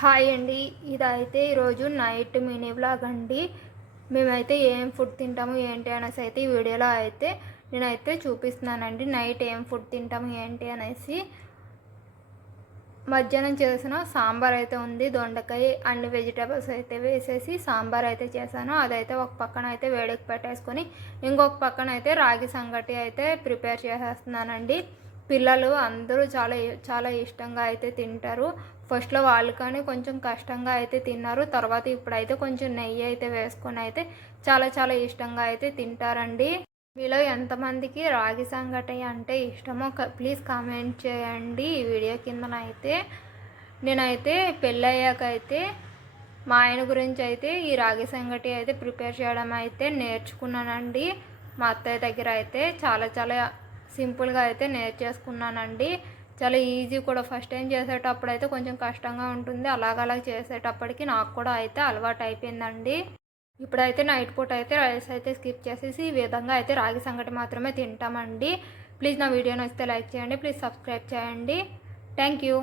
Hi అండి. ఇదైతే ఈరోజు నైట్ మినీ వ్లాగ్ అండి. మేమైతే ఏం ఫుడ్ తింటాము ఏంటి అనేసి అయితే ఈ వీడియోలో అయితే నేనైతే చూపిస్తున్నానండి. నైట్ ఏం ఫుడ్ తింటాము ఏంటి అనేసి. మధ్యాహ్నం చేసిన సాంబార్ అయితే ఉంది. దొండకాయ అన్ని వెజిటేబుల్స్ అయితే వేసేసి సాంబార్ అయితే చేశాను. అదైతే ఒక పక్కన అయితే వేడికి పెట్టేసుకొని ఇంకొక పక్కన అయితే రాగి సంగటి అయితే ప్రిపేర్ చేసేస్తున్నానండి. పిల్లలు అందరూ చాలా చాలా ఇష్టంగా అయితే తింటారు. ఫస్ట్లో వాళ్ళు కానీ కొంచెం కష్టంగా అయితే తిన్నారు. తర్వాత ఇప్పుడైతే కొంచెం నెయ్యి అయితే వేసుకొని అయితే చాలా చాలా ఇష్టంగా అయితే తింటారండి. మీలో ఎంతమందికి రాగి సంగటి అంటే ఇష్టమో ప్లీజ్ కామెంట్ చేయండి ఈ వీడియో కిందనైతే. నేనైతే పెళ్ళయ్యాక అయితే మా ఆయన గురించి అయితే ఈ రాగి సంగటి అయితే ప్రిపేర్ చేయడం అయితే నేర్చుకున్నానండి. మా అత్తయ్య దగ్గర అయితే చాలా చాలా సింపుల్గా అయితే నేర్చేసుకున్నానండి. చాలా ఈజీ కూడా. ఫస్ట్ టైం చేసేటప్పుడు అయితే కొంచెం కష్టంగా ఉంటుంది. అలాగ చేసేటప్పటికి నాకు కూడా అయితే అలవాటు అయిపోయిందండి. ఇప్పుడైతే నైట్ పూట అయితే రైస్ అయితే స్కిప్ చేసేసి ఈ విధంగా అయితే రాగి సంగటి మాత్రమే తింటామండి. ప్లీజ్ నా వీడియో నచ్చితే లైక్ చేయండి. ప్లీజ్ సబ్స్క్రైబ్ చేయండి. Thank you.